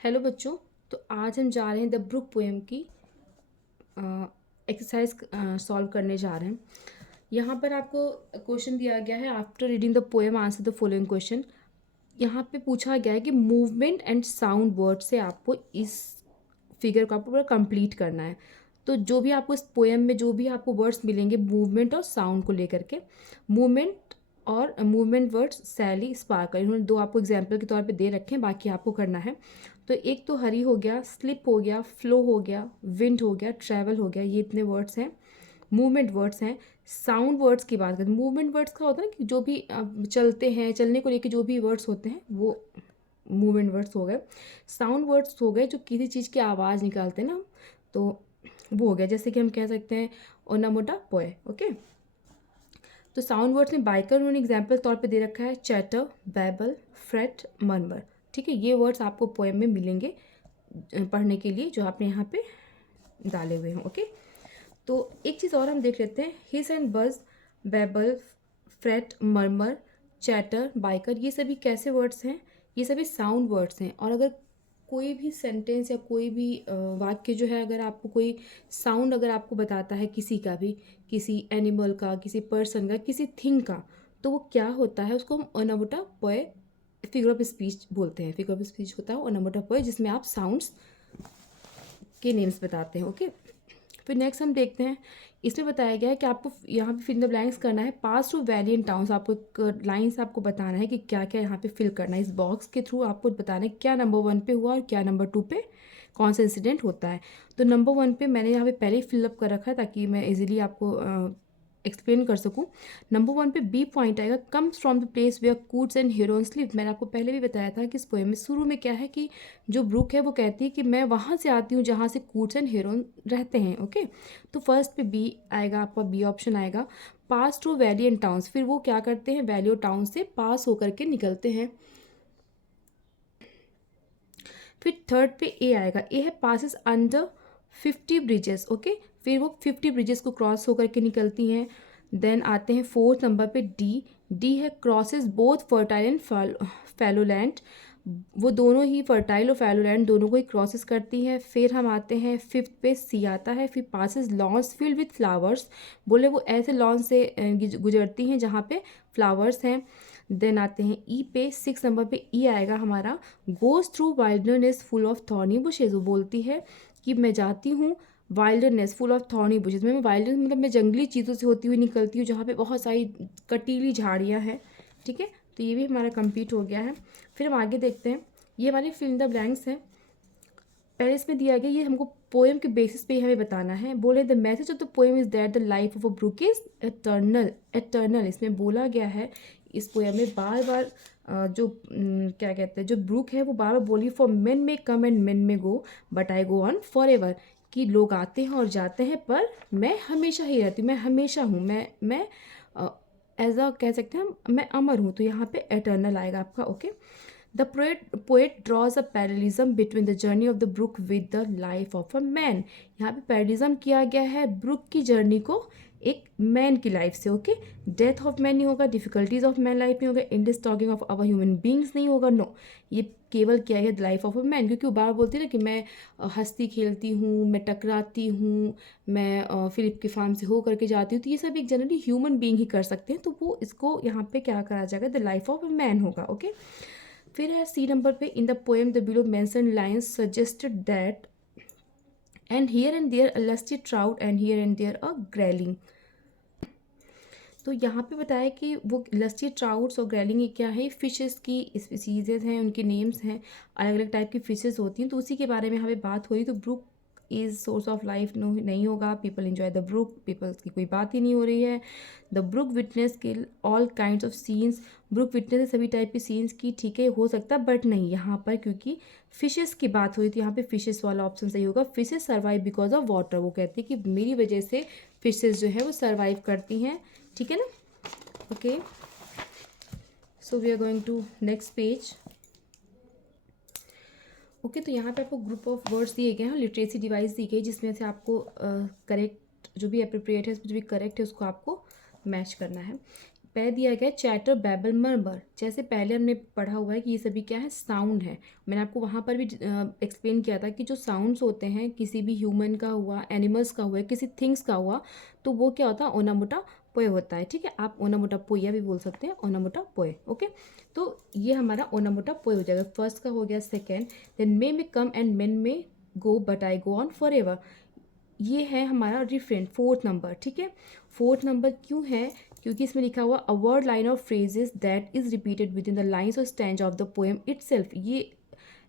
Hello बच्चों। तो आज हम जा रहे हैं द ब्रुक पोएम की एक्सरसाइज सॉल्व करने जा रहे हैं। यहाँ पर आपको क्वेश्चन दिया गया है, after reading the poem answer the following question. यहाँ पे पूछा गया है कि मूवमेंट एंड साउंड वर्ड से आपको इस फिगर को आपको पूरा कंप्लीट करना है। तो जो भी आपको इस पोएम में जो भी आपको वर्ड्स मिलेंगे मूवमेंट और साउंड को लेकर के, मूवमेंट और मूवमेंट वर्ड्स सैली स्पार्कल, इन्होंने दो आपको एग्जाम्पल के तौर पे दे रखे हैं, बाकी आपको करना है। तो एक तो हरी हो गया, स्लिप हो गया, फ्लो हो गया, विंड हो गया, ट्रैवल हो गया, ये इतने वर्ड्स हैं मूवमेंट वर्ड्स हैं। साउंड वर्ड्स की बात करें, मूवमेंट वर्ड्स का होता है ना कि जो भी चलते हैं, चलने को लेकर जो भी वर्ड्स होते हैं वो मूवमेंट वर्ड्स हो गए। साउंड वर्ड्स हो गए जो किसी चीज़ की आवाज़ निकालते हैं ना, तो वो हो गया। जैसे कि हम कह सकते हैं ओनामोटा पोए। ओके, तो साउंड वर्ड्स में बाइकर उन्होंने एग्जाम्पल तौर पे दे रखा है चैटर, बैबल, फ्रेट, मर्मर। ठीक है, ये वर्ड्स आपको पोएम में मिलेंगे पढ़ने के लिए जो आपने यहाँ पे डाले हुए हैं। ओके, तो एक चीज़ और हम देख लेते हैं, hiss and buzz, babble, fret, murmur, chatter, bicker, ये सभी कैसे वर्ड्स हैं? ये सभी साउंड वर्ड्स हैं। और अगर कोई भी सेंटेंस या कोई भी वाक्य जो है, अगर आपको कोई साउंड अगर आपको बताता है किसी का भी, किसी एनिमल का, किसी पर्सन का, किसी थिंग का, तो वो क्या होता है, उसको हम ओनामोटा पोए फिगर ऑफ स्पीच बोलते हैं। फिगर ऑफ स्पीच होता है ओनामोटा पोए, जिसमें आप साउंड्स के नेम्स बताते हैं। ओके, फिर नेक्स्ट हम देखते हैं, इसमें बताया गया है कि आपको यहाँ पे फिल इन द ब्लैंक्स करना है। Pass through valley and towns, आपको एक लाइन से आपको बताना है कि क्या क्या यहाँ पे फिल करना है। इस बॉक्स के थ्रू आपको बताना है क्या नंबर 1 पे हुआ और क्या नंबर 2 पे कौन सा इंसिडेंट होता है। तो नंबर 1 पे मैंने यहाँ पे पहले ही फिलअप कर रखा है ताकि मैं इजीली आपको एक्सप्लेन कर सकूँ। नंबर 1 पे बी पॉइंट आएगा, comes from the place where coots and herons live. मैंने आपको पहले भी बताया था कि इस पोएम में शुरू में क्या है कि जो ब्रुक है वो कहती है कि मैं वहाँ से आती हूँ जहाँ से कूट्स एंड हीरोइन रहते हैं। ओके, तो फर्स्ट पे बी आएगा, आपका बी ऑप्शन आएगा। Pass through valley and towns, फिर वो क्या करते हैं, वैली और टाउन से पास होकर के निकलते हैं। फिर थर्ड पे ए आएगा, ए है पासिस अंडर 50 ब्रिजेस। ओके, फिर वो 50 ब्रिजेस को क्रॉस होकर के निकलती हैं। देन आते हैं फोर्थ नंबर पे डी, डी है क्रॉसेस बोथ फर्टाइल एंड फैलोलैंड, वो दोनों ही फर्टाइल और फैलोलैंड दोनों को ही क्रॉसेस करती हैं। फिर हम आते हैं फिफ्थ पे सी आता है, फिर passes lawns field with flowers, बोले वो ऐसे लॉन से गुजरती हैं जहाँ पे फ्लावर्स हैं। देन आते हैं ई पे, सिक्स नंबर पे ई आएगा हमारा, goes through wilderness full of thorny bushes, वो बोलती है कि मैं जाती हूँ wilderness full of thorny bushes में, वाइल्डनेस मतलब मैं जंगली चीज़ों से होती हुई निकलती हूँ जहाँ पे बहुत सारी कटीली झाड़ियाँ हैं। ठीक है, तो ये भी हमारा कंप्लीट हो गया है। फिर हम आगे देखते हैं, ये हमारे फिल इन द ब्लैंक्स हैं। पहले इसमें दिया गया, ये हमको पोएम के बेसिस पे ही हमें बताना है। बोले the message of the poem is that the life of a brook is eternal. Eternal इसमें बोला गया है, इस पोएम में बार बार जो क्या कहते हैं, जो ब्रुक है वो बार बार बोली, फॉर मेन में कम and men may go but I go on for ever, कि लोग आते हैं और जाते हैं पर मैं हमेशा ही रहती हूँ, मैं हमेशा हूँ, मैं एज अ कह सकते हैं हम, मैं अमर हूँ। तो यहाँ पे एटर्नल आएगा आपका। Okay, the poet draws a parallelism between the journey of the brook with the life of a man। यहाँ पे पैरलिज्म किया गया है ब्रुक की जर्नी को एक मैन की लाइफ से। ओके, डेथ ऑफ मैन नहीं होगा, डिफिकल्टीज ऑफ मैन लाइफ नहीं होगा, Indus talking of our human beings नहीं होगा, नो, ये केवल किया गया लाइफ ऑफ अ मैन। क्योंकि वो बार बोलती है ना कि मैं हंसती खेलती हूँ, मैं टकराती हूँ, मैं फिलिप के फार्म से हो करके जाती हूँ, तो ये सब एक जनरली ह्यूमन बींग ही कर सकते हैं। तो वो इसको यहाँ पे क्या करा जाएगा, the life of a man होगा। ओके, फिर है सी नंबर पे, in the poem the below mentioned lines suggested that and here and there a lusty trout and here and there a grayling. तो यहाँ पे बताया कि वो लस्टी ट्राउट्स और ग्रैलिंग ये क्या है, फिशेस की स्पीसीजेज हैं, उनके नेम्स हैं, अलग अलग टाइप की फिशेस होती हैं, तो उसी के बारे में यहाँ पे बात हो रही। तो brook is source of life no नहीं होगा, people enjoy the brook, peoples की कोई बात ही नहीं हो रही है। The brook witness kill all kind of scenes, brook witness है सभी टाइप के सीन्स की, ठीक है हो सकता है बट नहीं यहाँ पर, क्योंकि फिशेस की बात हुई तो यहाँ पे फिशेस वाला ऑप्शन सही होगा। Fishes survive because of water, वो कहती है कि मेरी वजह से फिशेस जो है वो सर्वाइव करती हैं। ठीक है ना। Okay, so we are going to next page. Okay, तो यहाँ पे आपको ग्रुप ऑफ वर्ड्स दिए गए हैं, लिटरेसी डिवाइस दी गई, जिसमें से आपको करेक्ट जो भी अप्रोप्रिएट है, जो भी करेक्ट है उसको आपको मैच करना है। पहले दिया गया चैटर बैबल मर्मर। जैसे पहले हमने पढ़ा हुआ है कि ये सभी क्या है, साउंड है। मैंने आपको वहाँ पर भी एक्सप्लेन किया था कि जो साउंड्स होते हैं किसी भी ह्यूमन का हुआ, एनिमल्स का हुआ, किसी थिंग्स का हुआ, तो वो क्या होता है, ओनामोटा पोए होता है। ठीक है, आप ओनामोटा पोया भी बोल सकते हैं, ओनामोटा पोए। ओके, तो ये हमारा ओनामोटा पोए हो जाएगा। फर्स्ट का हो गया। Second, then may come and men may go but I go on for ever, ये है हमारा रिफ्रेन, फोर्थ नंबर। ठीक है, फोर्थ नंबर क्यों है, क्योंकि इसमें लिखा हुआ अ वर्ड, लाइन और phrases that is repeated with in the lines और स्टैंज ऑफ द पोएम इटसेल्फ। ये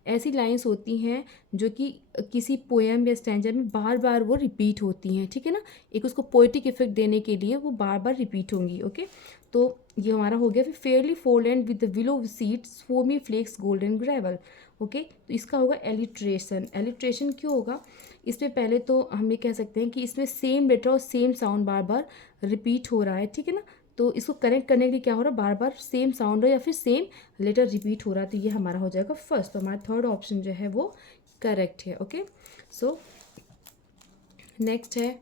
ऐसी लाइंस होती हैं जो कि किसी पोएम या स्टैंजा में बार बार वो रिपीट होती हैं। ठीक है ना, एक उसको पोएटिक इफेक्ट देने के लिए वो बार बार रिपीट होंगी। ओके, तो ये हमारा हो गया। फिर fairly foreland with the willow seeds foamy flakes golden gravel. Okay, तो इसका होगा एलिट्रेशन। एलिट्रेशन क्यों होगा, इसमें पहले तो हम ये कह सकते हैं कि इसमें सेम लेटर और सेम साउंड बार बार रिपीट हो रहा है। ठीक है ना, तो इसको कनेक्ट करने के लिए क्या हो रहा है, बार बार सेम साउंड हो या फिर सेम लेटर रिपीट हो रहा है। तो ये हमारा हो जाएगा फर्स्ट। तो हमारा थर्ड ऑप्शन जो है वो करेक्ट है। ओके, सो नेक्स्ट है